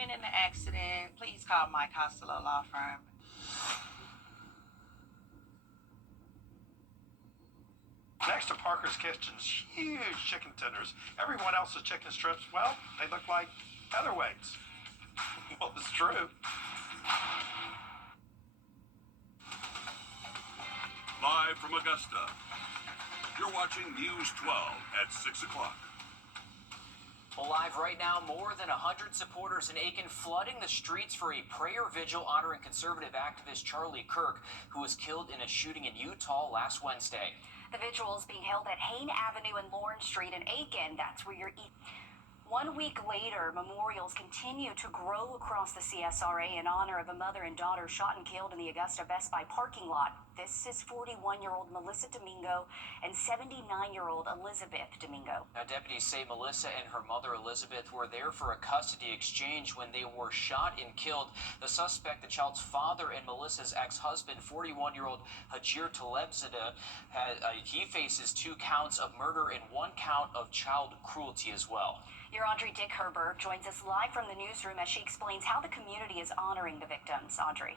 been in an accident, please call Mike Costello Law Firm. Next to Parker's Kitchen's huge chicken tenders. Everyone else's chicken strips, well, they look like featherweights. Well, it's true. Live from Augusta, you're watching News 12 at 6 o'clock. Live right now, more than 100 supporters in Aiken flooding the streets for a prayer vigil honoring conservative activist Charlie Kirk, who was killed in a shooting in Utah last Wednesday. The vigil is being held at Hain Avenue and Lawrence Street in Aiken. That's where you're 1 week later, memorials continue to grow across the CSRA in honor of a mother and daughter shot and killed in the Augusta Best Buy parking lot. This is 41-year-old Melissa Domingo and 79-year-old Elizabeth Domingo. Now, deputies say Melissa and her mother Elizabeth were there for a custody exchange when they were shot and killed. The suspect, the child's father and Melissa's ex-husband, 41-year-old Hajir Talebzadeh, he faces 2 counts of murder and 1 count of child cruelty as well. Your Audrey Dickherber joins us live from the newsroom as she explains how the community is honoring the victims. Audrey.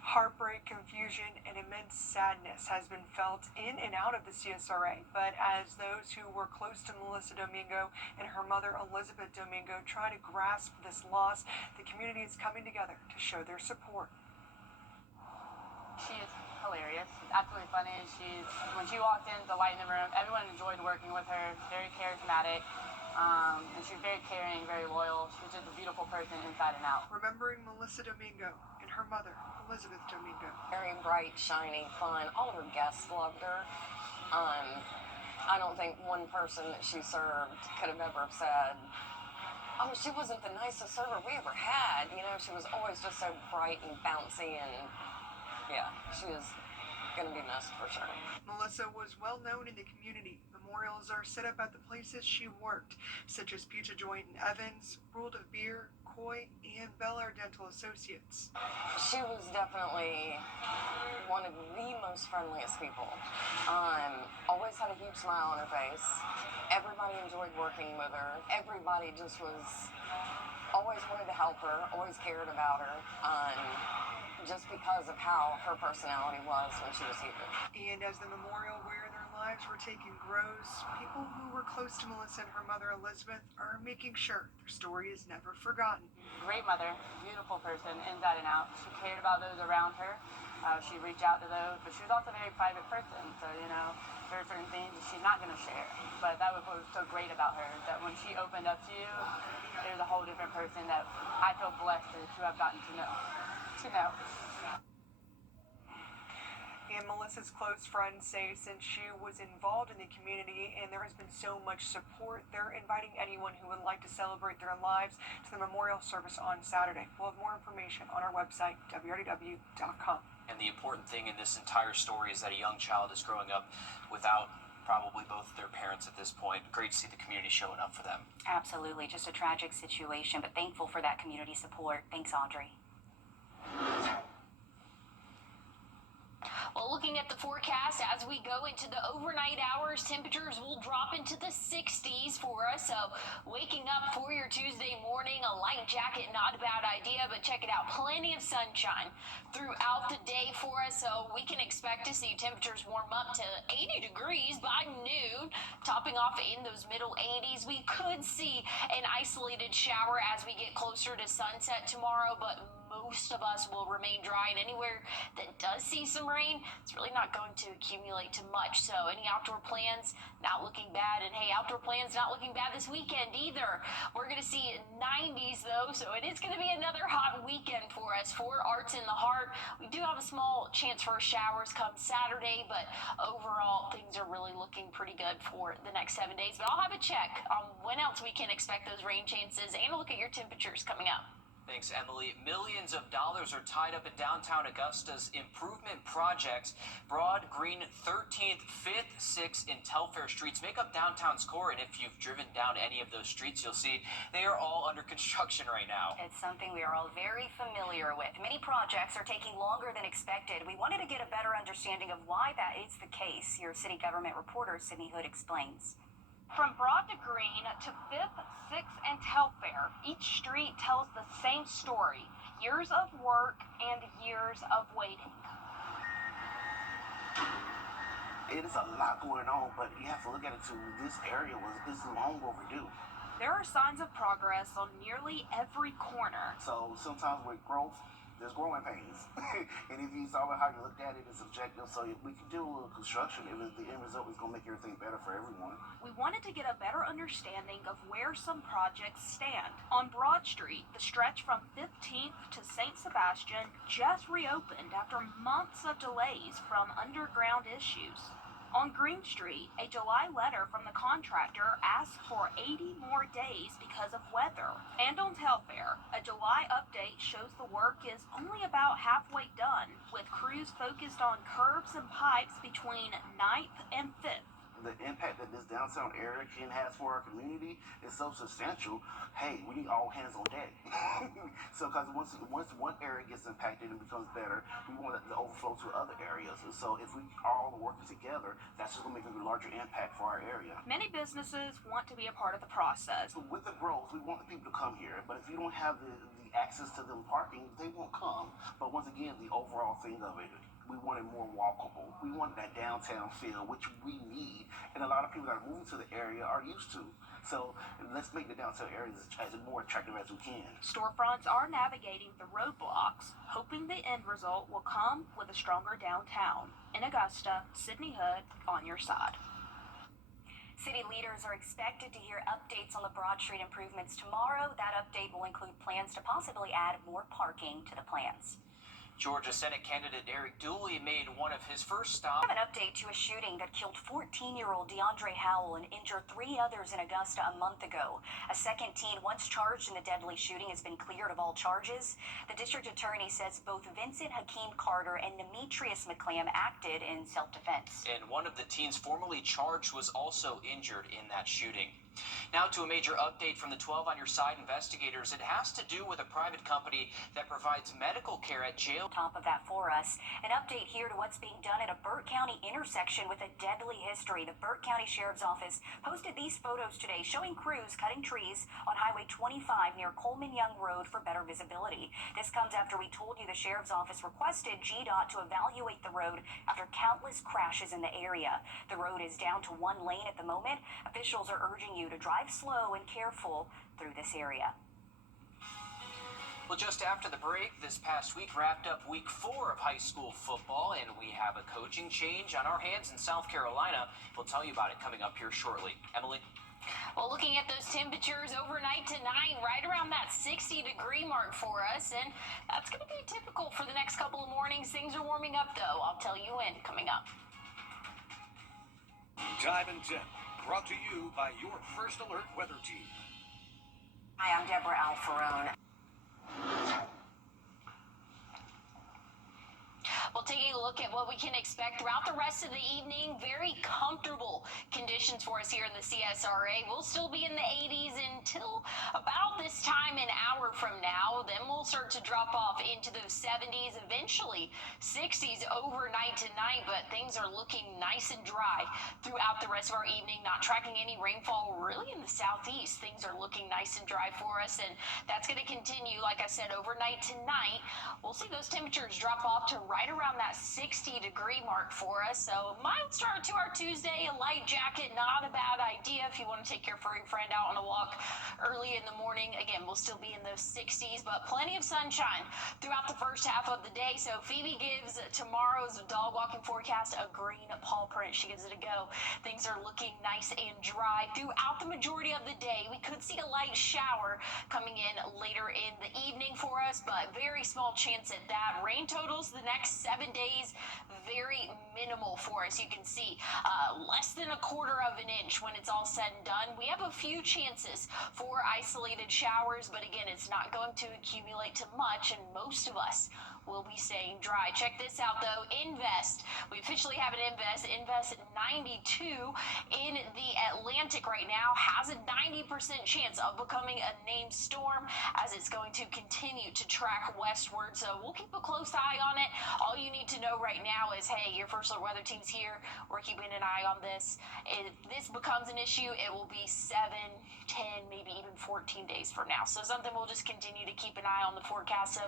Heartbreak, confusion, and immense sadness has been felt in and out of the CSRA. But as those who were close to Melissa Domingo and her mother Elizabeth Domingo try to grasp this loss, the community is coming together to show their support. She is hilarious. She's absolutely funny. When she walked in, the light in the room, everyone enjoyed working with her. Very charismatic. And she's very caring, very loyal. She's just a beautiful person inside and out. Remembering Melissa Domingo and her mother, Elizabeth Domingo. Very bright, shiny, fun. All of her guests loved her. I don't think one person that she served could have ever said, oh, she wasn't the nicest server we ever had. You know, she was always just so bright and bouncy, and yeah, she was going to be missed for sure. Melissa was well known in the community. Memorials are set up at the places she worked, such as Pizza Joint in Evans, World of Beer, Coy, and Bel Air Dental Associates. She was definitely one of the most friendliest people. Always had a huge smile on her face. Everybody enjoyed working with her. Everybody just was always wanted to help her, always cared about her. Just because of how her personality was when she was here. And as the memorial where their lives were taken grows, people who were close to Melissa and her mother Elizabeth are making sure their story is never forgotten. Great mother, beautiful person, inside and out. She cared about those around her. She reached out to those, but she was also a very private person. So, you know, there are certain things she's not going to share. But that was what was so great about her, that when she opened up to you, there's a whole different person that I feel blessed to have gotten to know. And Melissa's close friends say since she was involved in the community and there has been so much support, they're inviting anyone who would like to celebrate their lives to the memorial service on Saturday. We'll have more information on our website, WRDW.com. And the important thing in this entire story is that a young child is growing up without probably both their parents at this point. Great to see the community showing up for them. Absolutely. Just a tragic situation, but thankful for that community support. Thanks, Audrey. Well, looking at the forecast as we go into the overnight hours, temperatures will drop into the 60s for us. So waking up for your Tuesday morning, a light jacket, not a bad idea, but check it out. Plenty of sunshine throughout the day for us. So we can expect to see temperatures warm up to 80 degrees by noon, topping off in those middle 80s. We could see an isolated shower as we get closer to sunset tomorrow, but most of us will remain dry, and anywhere that does see some rain, it's really not going to accumulate to much. So any outdoor plans not looking bad, and hey, outdoor plans not looking bad this weekend either. We're going to see 90s though, so it is going to be another hot weekend for us for Arts in the Heart. We do have a small chance for showers come Saturday, but overall things are really looking pretty good for the next 7 days. But I'll have a check on when else we can expect those rain chances and a look at your temperatures coming up. Thanks, Emily. Millions of dollars are tied up in downtown Augusta's improvement projects. Broad, Green, 13th, 5th, 6th, and Telfair streets make up downtown's core, and if you've driven down any of those streets, you'll see they are all under construction right now. It's something we are all very familiar with. Many projects are taking longer than expected. We wanted to get a better understanding of why that is the case. Your city government reporter, Sydney Hood, explains. From Broad to Green to 5th, 6th, and Telfair, each street tells the same story. Years of work and years of waiting. It is a lot going on, but you have to look at it too. This area is long overdue. There are signs of progress on nearly every corner. So sometimes with growth, there's growing pains. And if you saw how you looked at it, it's subjective. So if we can do a little construction, if the end result is going to make everything better for everyone. We wanted to get a better understanding of where some projects stand. On Broad Street, the stretch from 15th to St. Sebastian just reopened after months of delays from underground issues. On Green Street, a July letter from the contractor asked for 80 more days because of weather. And on Telfair, a July update shows the work is only about halfway done, with crews focused on curbs and pipes between 9th and 5th. The impact that this downtown area can have for our community is so substantial. Hey, we need all hands on deck. So, because once one area gets impacted and becomes better, we want it to overflow to other areas. And so, if we all are working together, that's just going to make a larger impact for our area. Many businesses want to be a part of the process. So with the growth, we want the people to come here, but if you don't have the access to them parking, they won't come. But once again, the overall thing of it, we want it more walkable. We want that downtown feel, which we need, and a lot of people that are moving to the area are used to. So let's make the downtown area as more attractive as we can. Storefronts are navigating the roadblocks, hoping the end result will come with a stronger downtown. In Augusta, Sydney Hood, on your side. City leaders are expected to hear updates on the Broad Street improvements tomorrow. That update will include plans to possibly add more parking to the plans. Georgia Senate candidate Eric Dooley made one of his first stops. We have an update to a shooting that killed 14-year-old DeAndre Howell and injured 3 others in Augusta a month ago. A second teen once charged in the deadly shooting has been cleared of all charges. The district attorney says both Vincent Hakeem Carter and Demetrius McClam acted in self-defense. And one of the teens formerly charged was also injured in that shooting. Now to a major update from the 12 on Your Side investigators. It has to do with a private company that provides medical care at jail. Top of that for us. An update here to what's being done at a Burt County intersection with a deadly history. The Burt County Sheriff's Office posted these photos today showing crews cutting trees on Highway 25 near Coleman Young Road for better visibility. This comes after we told you the Sheriff's Office requested GDOT to evaluate the road after countless crashes in the area. The road is down to 1 lane at the moment. Officials are urging you to drive slow and careful through this area. Well, just after the break, this past week wrapped up week 4 of high school football, and we have a coaching change on our hands in South Carolina. We'll tell you about it coming up here shortly. Emily? Well, looking at those temperatures overnight tonight, right around that 60-degree mark for us, and that's going to be typical for the next couple of mornings. Things are warming up, though. I'll tell you when coming up. Time and Temp, brought to you by your First Alert weather team. Hi, I'm Deborah Alfarone. Well, taking a look at what we can expect throughout the rest of the evening, very comfortable conditions for us here in the CSRA. We'll still be in the 80s until about this time an hour from now. Then we'll start to drop off into those 70s, eventually 60s overnight tonight, but things are looking nice and dry throughout the rest of our evening. Not tracking any rainfall really in the southeast. Things are looking nice and dry for us, and that's going to continue, like I said, overnight tonight. We'll see those temperatures drop off to right around that 60-degree mark for us. So mild start to our Tuesday. A light jacket, not a bad idea if you want to take your furry friend out on a walk early in the morning. Again, we'll still be in those 60s, but plenty of sunshine throughout the first half of the day. So Phoebe gives tomorrow's dog walking forecast a green paw print. She gives it a go. Things are looking nice and dry throughout the majority of the day. We could see a light shower coming in later in the evening for us, but very small chance at that. Rain totals the next 7 days, very minimal for us. You can see less than a quarter of an inch when it's all said and done. We have a few chances for isolated showers, but again, it's not going to accumulate to much, and most of us will be staying dry. Check this out though, Invest. We officially have an Invest 92 in the Atlantic right now has a 90% chance of becoming a named storm as it's going to continue to track westward. So we'll keep a close eye on it. All you need to know know right now is, hey, your first alert weather team's here. We're keeping an eye on this. If this becomes an issue, it will be 7, 10, maybe even 14 days from now. So something we'll just continue to keep an eye on the forecast. So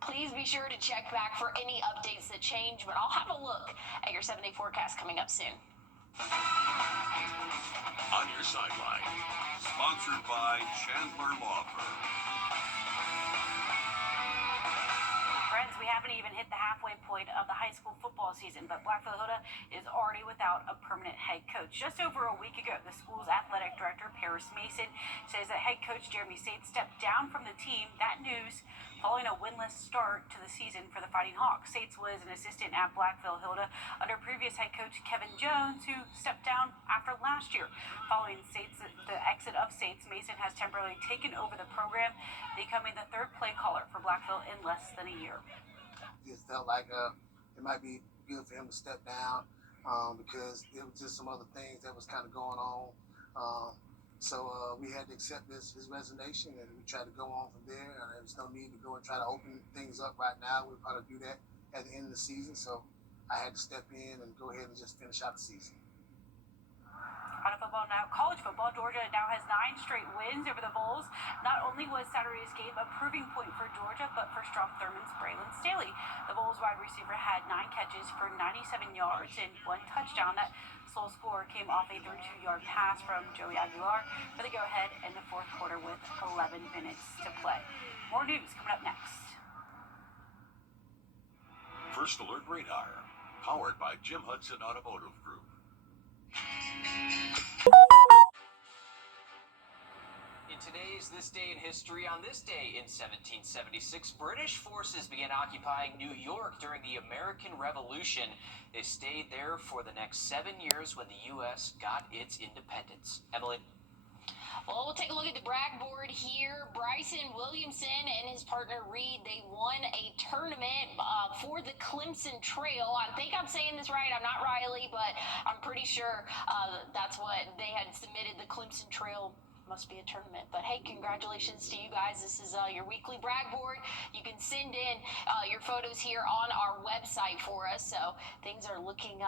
please be sure to check back for any updates that change, but I'll have a look at your 7-day forecast coming up soon. On Your Sideline, sponsored by Chandler Law Firm. Friends, we haven't even hit the halfway point of the high school football season, but Blackville Hilda is already without a permanent head coach. Just over a week ago, the school's athletic director, Paris Mason, says that head coach Jeremy Sate stepped down from the team. That news following a winless start to the season for the Fighting Hawks. Sates was an assistant at Blackville Hilda under previous head coach Kevin Jones, who stepped down after last year. Following the exit of Sates, Mason has temporarily taken over the program, becoming the third play caller for Blackville in less than a year. Just felt like it might be good for him to step down because it was just some other things that was kind of going on. So we had to accept his resignation, and we tried to go on from there. There's no need to go and try to open things up right now. We'll probably do that at the end of the season. So I had to step in and go ahead and just finish out the season. On football now, college football, Georgia now has 9 straight wins over the Vols. Not only was Saturday's game a proving point for Georgia, but for Strom Thurmond's Braylon Staley. The Vols wide receiver had 9 catches for 97 yards and 1 touchdown. That sole score came off a 32-yard pass from Joey Aguilar for the go-ahead in the fourth quarter with 11 minutes to play. More news coming up next. First Alert Radar, powered by Jim Hudson Automotive Group. In today's This Day in History, on this day in 1776, British forces began occupying New York during the American Revolution. They stayed there for the next 7 years when the U.S. got its independence. Emily? Well, we'll take a look at the brag board here. Bryson Williamson and his partner Reed, they won a tournament for the Clemson Trail. I think I'm saying this right. I'm not Riley, but I'm pretty sure that's what they had submitted. The Clemson Trail must be a tournament. But hey, congratulations to you guys. This is your weekly brag board. You can send in your photos here on our website for us. So things are looking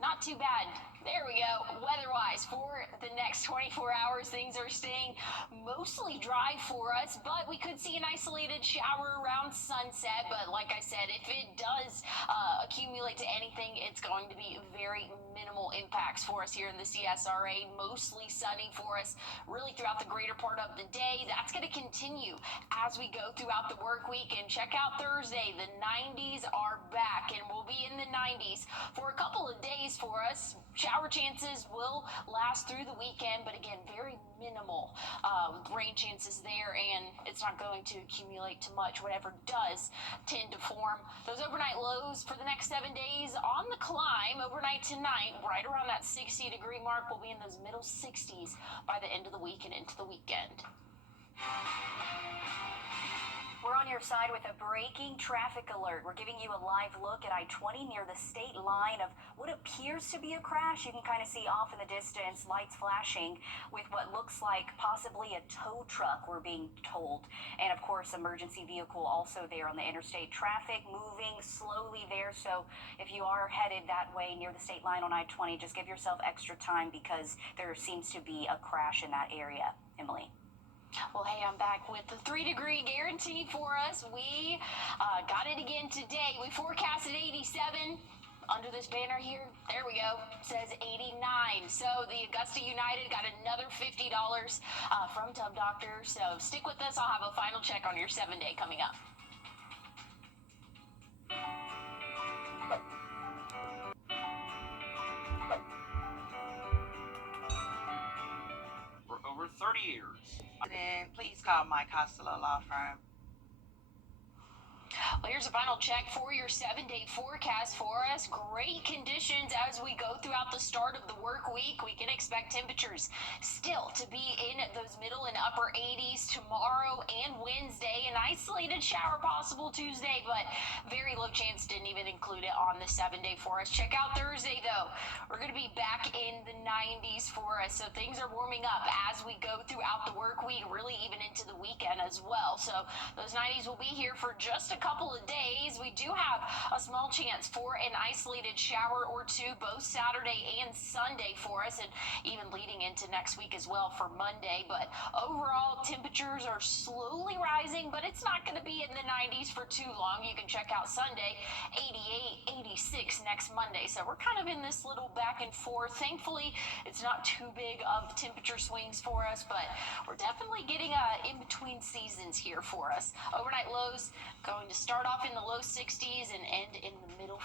not too bad. There we go. Weather-wise, for the next 24 hours, things are staying mostly dry for us, but we could see an isolated shower around sunset. But like I said, if it does accumulate to anything, it's going to be very minimal impacts for us here in the CSRA. Mostly sunny for us really throughout the greater part of the day. That's going to continue as we go throughout the work week. And check out Thursday. The 90s are back, and we'll be in the 90s for a couple of days for us. Shower chances will last through the weekend, but again, very minimal rain chances there, and it's not going to accumulate to much. Whatever does tend to form. Those overnight lows for the next 7 days on the climb overnight tonight, right around that 60-degree mark. We'll be in those middle 60s by the end of the week and into the weekend. We're on your side with a breaking traffic alert. We're giving you a live look at I-20 near the state line of what appears to be a crash. You can kind of see off in the distance, lights flashing with what looks like possibly a tow truck, we're being told. And of course, emergency vehicle also there on the interstate. Traffic moving slowly there. So if you are headed that way near the state line on I-20, just give yourself extra time because there seems to be a crash in that area. Emily? Well, hey, I'm back with the 3-degree guarantee for us. We got it again today. We forecasted 87. Under this banner here, there we go, says 89. So the Augusta United got another $50 from Tub Doctor. So stick with us. I'll have a final check on your 7-day coming up. For over 30 years. Then please call my Costello Law Firm. Well, here's a final check for your 7-day forecast for us. Great conditions as we go throughout the start of the work week. We can expect temperatures still to be in those middle and upper 80s tomorrow and Wednesday. Wednesday. An isolated shower possible Tuesday, but very low chance, didn't even include it on the 7-day for us. Check out Thursday, though. We're going to be back in the 90s for us, so things are warming up as we go throughout the work week, really even into the weekend as well. So those 90s will be here for just a couple of days. We do have a small chance for an isolated shower or two both Saturday and Sunday for us, and even leading into next week as well for Monday. But overall, temperatures are slowly rising, but it's not going to be in the 90s for too long. You can check out Sunday, 88, 86 next Monday. So we're kind of in this little back and forth. Thankfully, it's not too big of temperature swings for us, but we're definitely getting in between seasons here for us. Overnight lows going to start off in the low 60s and end in the middle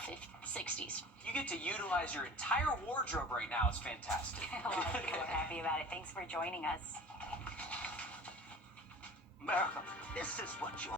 60s. You get to utilize your entire wardrobe right now. It's fantastic. A lot of people are happy about it. Thanks for joining us. America, this is what you